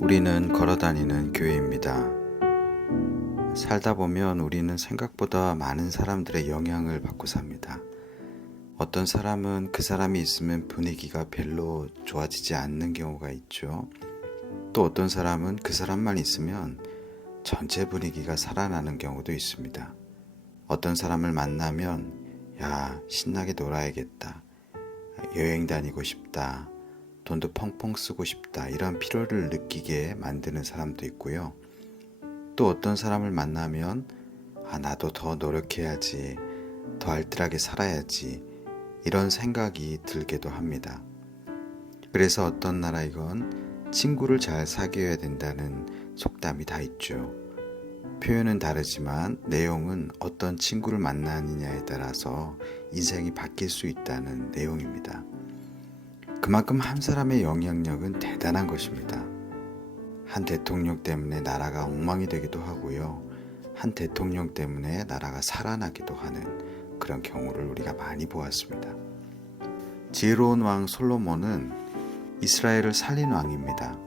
우리는 걸어다니는 교회입니다. 살다 보면 우리는 생각보다 많은 사람들의 영향을 받고 삽니다. 어떤 사람은 그 사람이 있으면 분위기가 별로 좋아지지 않는 경우가 있죠. 또 어떤 사람은 그 사람만 있으면 전체 분위기가 살아나는 경우도 있습니다. 어떤 사람을 만나면 야, 신나게 놀아야겠다. 여행 다니고 싶다. 돈도 펑펑 쓰고 싶다. 이런 필요를 느끼게 만드는 사람도 있고요. 또 어떤 사람을 만나면 나도 더 노력해야지. 더 알뜰하게 살아야지. 이런 생각이 들기도 합니다. 그래서 어떤 나라이건 친구를 잘 사귀어야 된다는 속담이 다 있죠. 표현은 다르지만 내용은 어떤 친구를 만나느냐에 따라서 인생이 바뀔 수 있다는 내용입니다. 그만큼 한 사람의 영향력은 대단한 것입니다. 한 대통령 때문에 나라가 엉망이 되기도 하고요. 한 대통령 때문에 나라가 살아나기도 하는 그런 경우를 우리가 많이 보았습니다. 지혜로운 왕 솔로몬은 이스라엘을 살린 왕입니다.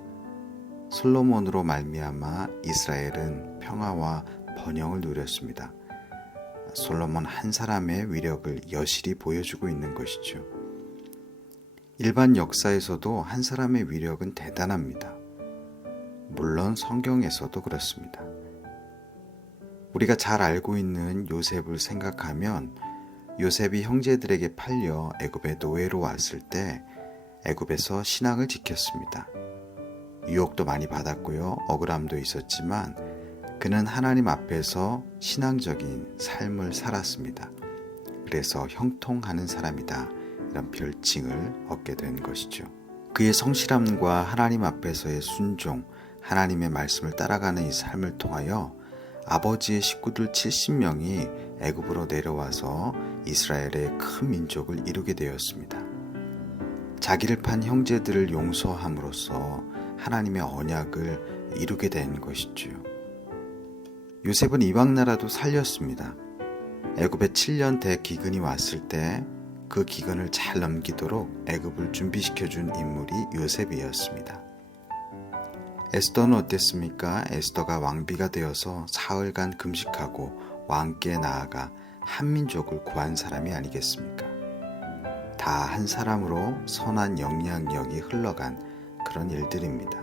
솔로몬으로 말미암아 이스라엘은 평화와 번영을 누렸습니다. 솔로몬 한 사람의 위력을 여실히 보여주고 있는 것이죠. 일반 역사에서도 한 사람의 위력은 대단합니다. 물론 성경에서도 그렇습니다. 우리가 잘 알고 있는 요셉을 생각하면 요셉이 형제들에게 팔려 애굽의 노예로 왔을 때 애굽에서 신앙을 지켰습니다. 유혹도 많이 받았고요. 억울함도 있었지만 그는 하나님 앞에서 신앙적인 삶을 살았습니다. 그래서 형통하는 사람이다. 이런 별칭을 얻게 된 것이죠. 그의 성실함과 하나님 앞에서의 순종, 하나님의 말씀을 따라가는 이 삶을 통하여 아버지의 식구들 70명이 애굽으로 내려와서 이스라엘의 큰 민족을 이루게 되었습니다. 자기를 판 형제들을 용서함으로써 하나님의 언약을 이루게 된 것이지요. 요셉은 이방 나라도 살렸습니다. 애굽에 7년 대기근이 왔을 때 그 기근을 잘 넘기도록 애굽을 준비시켜준 인물이 요셉이었습니다. 에스더는 어땠습니까? 에스더가 왕비가 되어서 사흘간 금식하고 왕께 나아가 한민족을 구한 사람이 아니겠습니까? 다 한 사람으로 선한 영향력이 흘러간 그런 일들입니다.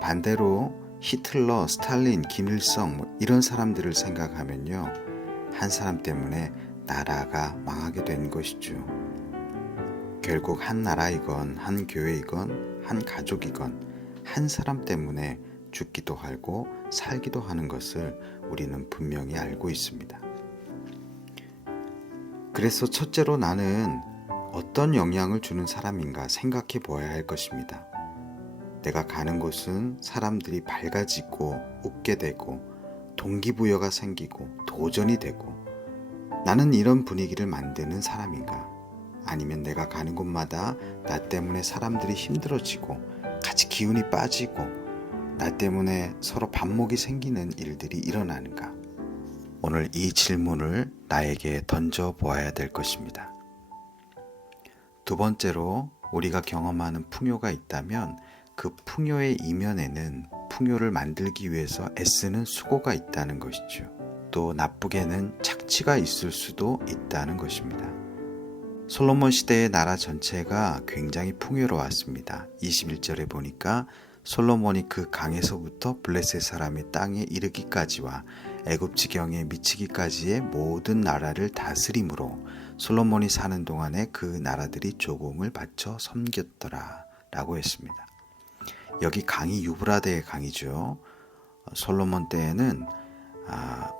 반대로 히틀러, 스탈린, 김일성 이런 사람들을 생각하면요. 한 사람 때문에 나라가 망하게 된 것이죠. 결국 한 나라이건 한 교회이건 한 가족이건 한 사람 때문에 죽기도 하고 살기도 하는 것을 우리는 분명히 알고 있습니다. 그래서 첫째로 나는 어떤 영향을 주는 사람인가 생각해 보아야 할 것입니다. 내가 가는 곳은 사람들이 밝아지고 웃게 되고 동기부여가 생기고 도전이 되고 나는 이런 분위기를 만드는 사람인가? 아니면 내가 가는 곳마다 나 때문에 사람들이 힘들어지고 같이 기운이 빠지고 나 때문에 서로 반목이 생기는 일들이 일어나는가? 오늘 이 질문을 나에게 던져 보아야 될 것입니다. 두 번째로 우리가 경험하는 풍요가 있다면 그 풍요의 이면에는 풍요를 만들기 위해서 애쓰는 수고가 있다는 것이죠. 또 나쁘게는 착취가 있을 수도 있다는 것입니다. 솔로몬 시대의 나라 전체가 굉장히 풍요로웠습니다. 21절에 보니까 솔로몬이 그 강에서부터 블레셋 사람의 땅에 이르기까지와 애굽 지경에 미치기까지의 모든 나라를 다스림으로 솔로몬이 사는 동안에 그 나라들이 조공을 바쳐 섬겼더라 라고 했습니다. 여기 강이 유브라데의 강이죠. 솔로몬 때에는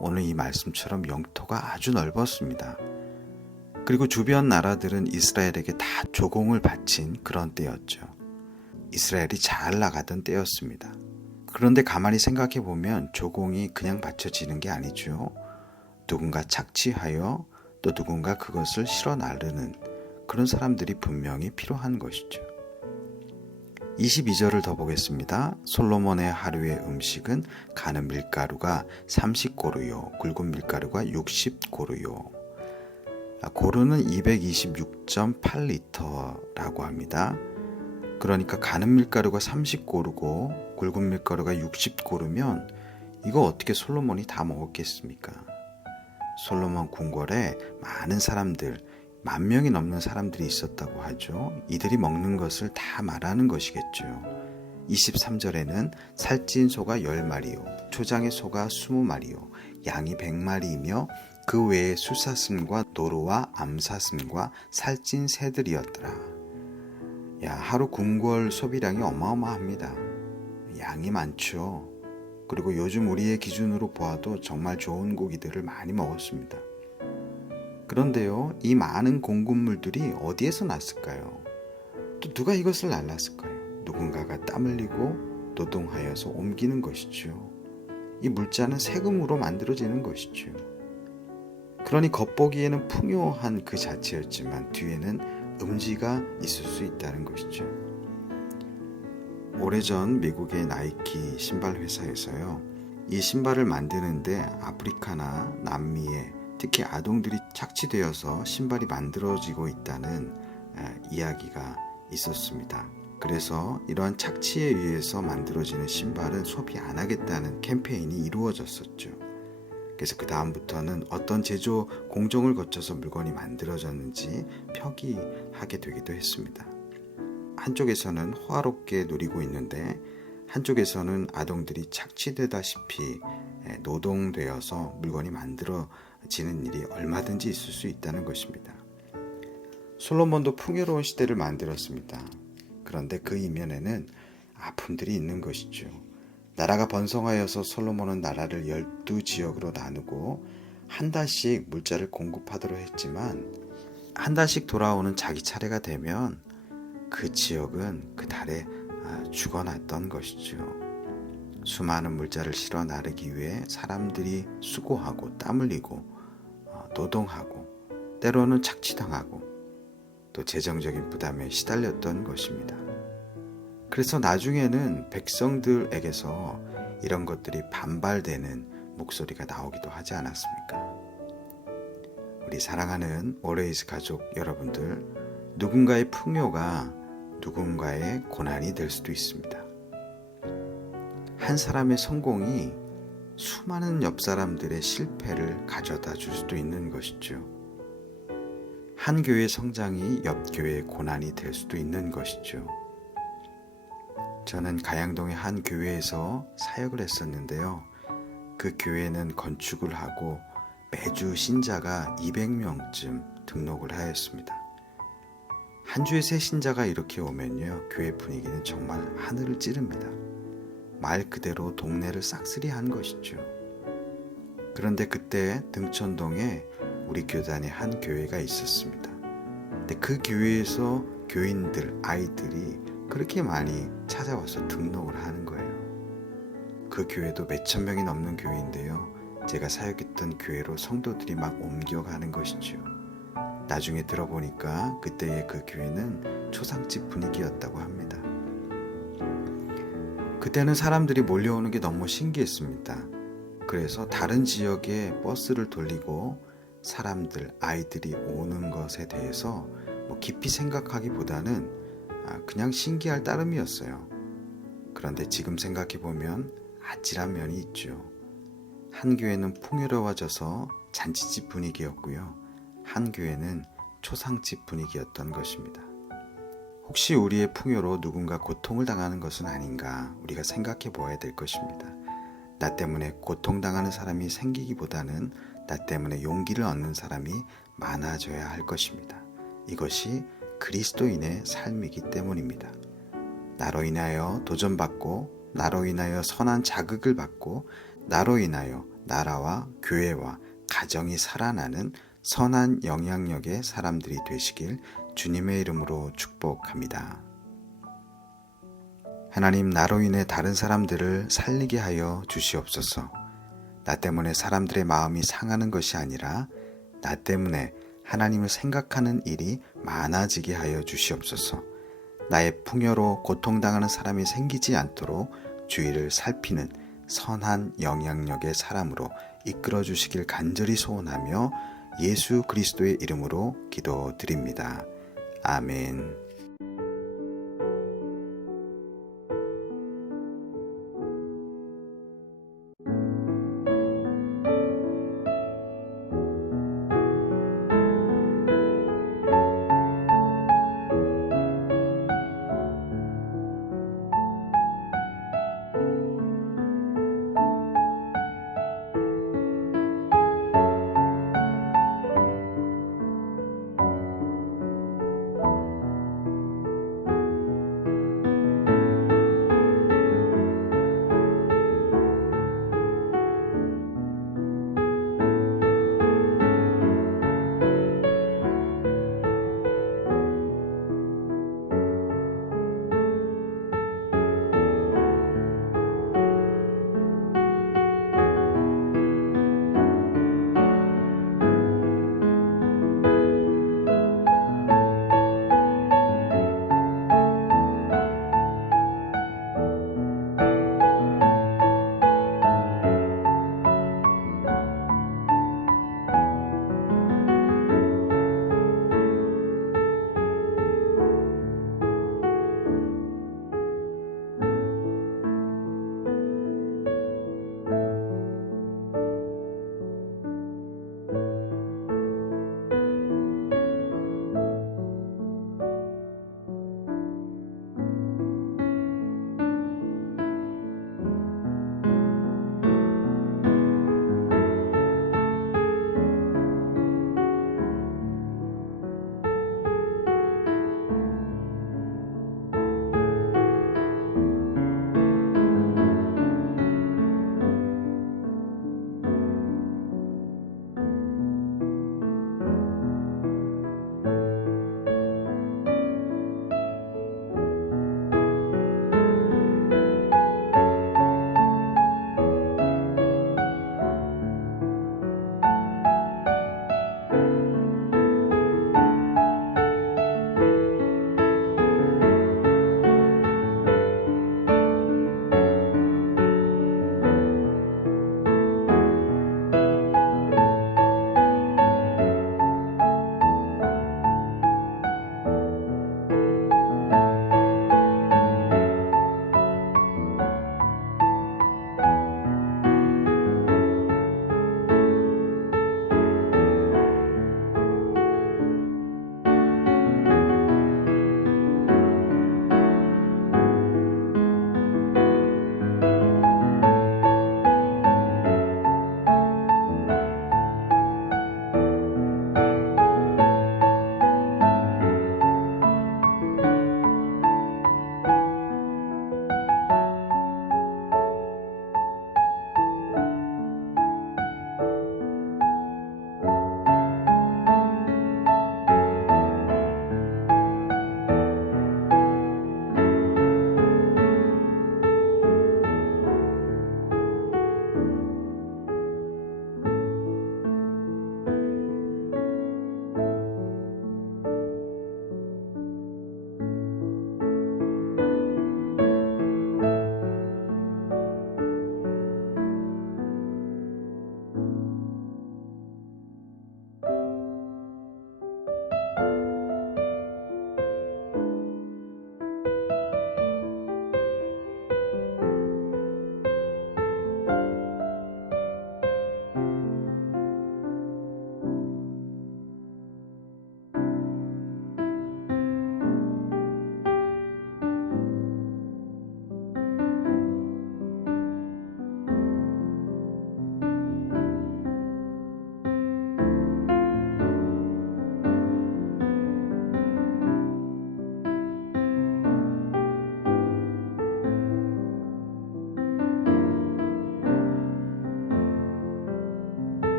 오늘 이 말씀처럼 영토가 아주 넓었습니다. 그리고 주변 나라들은 이스라엘에게 다 조공을 바친 그런 때였죠. 이스라엘이 잘 나가던 때였습니다. 그런데 가만히 생각해 보면 조공이 그냥 바쳐지는 게 아니죠. 누군가 착취하여 또 누군가 그것을 실어 나르는 그런 사람들이 분명히 필요한 것이죠. 22절을 더 보겠습니다. 솔로몬의 하루의 음식은 가는 밀가루가 30고루요 굵은 밀가루가 60고루요. 고루는 226.8리터라고 합니다. 그러니까 가는 밀가루가 30고루고 굵은 밀가루가 60고루면 이거 어떻게 솔로몬이 다 먹었겠습니까? 솔로몬 궁궐에 많은 사람들, 10,000명이 넘는 사람들이 있었다고 하죠. 이들이 먹는 것을 다 말하는 것이겠죠. 23절에는 살찐 소가 10마리요, 초장의 소가 20마리요, 양이 100마리이며 그 외에 숫사슴과 노루와 암사슴과 살찐 새들이었더라. 야, 하루 궁궐 소비량이 어마어마합니다. 양이 많죠. 그리고 요즘 우리의 기준으로 보아도 정말 좋은 고기들을 많이 먹었습니다. 그런데요, 이 많은 공급물들이 어디에서 났을까요? 또 누가 이것을 날랐을까요? 누군가가 땀 흘리고 노동하여서 옮기는 것이죠. 이 물자는 세금으로 만들어지는 것이죠. 그러니 겉보기에는 풍요한 그 자체였지만 뒤에는 음지가 있을 수 있다는 것이죠. 오래전 미국의 나이키 신발 회사에서요, 이 신발을 만드는데 아프리카나 남미에 특히 아동들이 착취되어서 신발이 만들어지고 있다는 이야기가 있었습니다. 그래서 이러한 착취에 의해서 만들어지는 신발은 소비 안 하겠다는 캠페인이 이루어졌었죠. 그래서 그 다음부터는 어떤 제조 공정을 거쳐서 물건이 만들어졌는지 표기하게 되기도 했습니다. 한쪽에서는 호화롭게 누리고 있는데 한쪽에서는 아동들이 착취되다시피 노동되어서 물건이 만들어지는 일이 얼마든지 있을 수 있다는 것입니다. 솔로몬도 풍요로운 시대를 만들었습니다. 그런데 그 이면에는 아픔들이 있는 것이죠. 나라가 번성하여서 솔로몬은 나라를 12지역으로 나누고 한 달씩 물자를 공급하도록 했지만 한 달씩 돌아오는 자기 차례가 되면 그 지역은 그 달에 죽어났던 것이죠. 수많은 물자를 실어 나르기 위해 사람들이 수고하고 땀 흘리고 노동하고 때로는 착취당하고 또 재정적인 부담에 시달렸던 것입니다. 그래서 나중에는 백성들에게서 이런 것들이 반발되는 목소리가 나오기도 하지 않았습니까? 우리 사랑하는 Always 가족 여러분들, 누군가의 풍요가 누군가의 고난이 될 수도 있습니다. 한 사람의 성공이 수많은 옆 사람들의 실패를 가져다 줄 수도 있는 것이죠. 한 교회의 성장이 옆 교회의 고난이 될 수도 있는 것이죠. 저는 가양동의 한 교회에서 사역을 했었는데요. 그 교회는 건축을 하고 매주 신자가 200명쯤 등록을 하였습니다. 한 주에 새 신자가 이렇게 오면요, 교회 분위기는 정말 하늘을 찌릅니다. 말 그대로 동네를 싹쓸이한 것이죠. 그런데 그때 등촌동에 우리 교단의 한 교회가 있었습니다. 근데 그 교회에서 교인들, 아이들이 그렇게 많이 찾아와서 등록을 하는 거예요. 그 교회도 몇천 명이 넘는 교회인데요, 제가 사역했던 교회로 성도들이 막 옮겨가는 것이죠. 나중에 들어보니까 그때의 그 교회는 초상집 분위기였다고 합니다. 그때는 사람들이 몰려오는 게 너무 신기했습니다. 그래서 다른 지역에 버스를 돌리고 사람들, 아이들이 오는 것에 대해서 깊이 생각하기보다는 그냥 신기할 따름이었어요. 그런데 지금 생각해보면 아찔한 면이 있죠. 한 교회는 풍요로워져서 잔치집 분위기였고요, 한 교회는 초상집 분위기였던 것입니다. 혹시 우리의 풍요로 누군가 고통을 당하는 것은 아닌가 우리가 생각해 보아야 될 것입니다. 나 때문에 고통당하는 사람이 생기기보다는 나 때문에 용기를 얻는 사람이 많아져야 할 것입니다. 이것이 그리스도인의 삶이기 때문입니다. 나로 인하여 도전받고, 나로 인하여 선한 자극을 받고, 나로 인하여 나라와 교회와 가정이 살아나는 선한 영향력의 사람들이 되시길 주님의 이름으로 축복합니다. 하나님, 나로 인해 다른 사람들을 살리게 하여 주시옵소서. 나 때문에 사람들의 마음이 상하는 것이 아니라 나 때문에 하나님을 생각하는 일이 많아지게 하여 주시옵소서. 나의 풍요로 고통당하는 사람이 생기지 않도록 주위를 살피는 선한 영향력의 사람으로 이끌어 주시길 간절히 소원하며 예수 그리스도의 이름으로 기도드립니다. 아멘.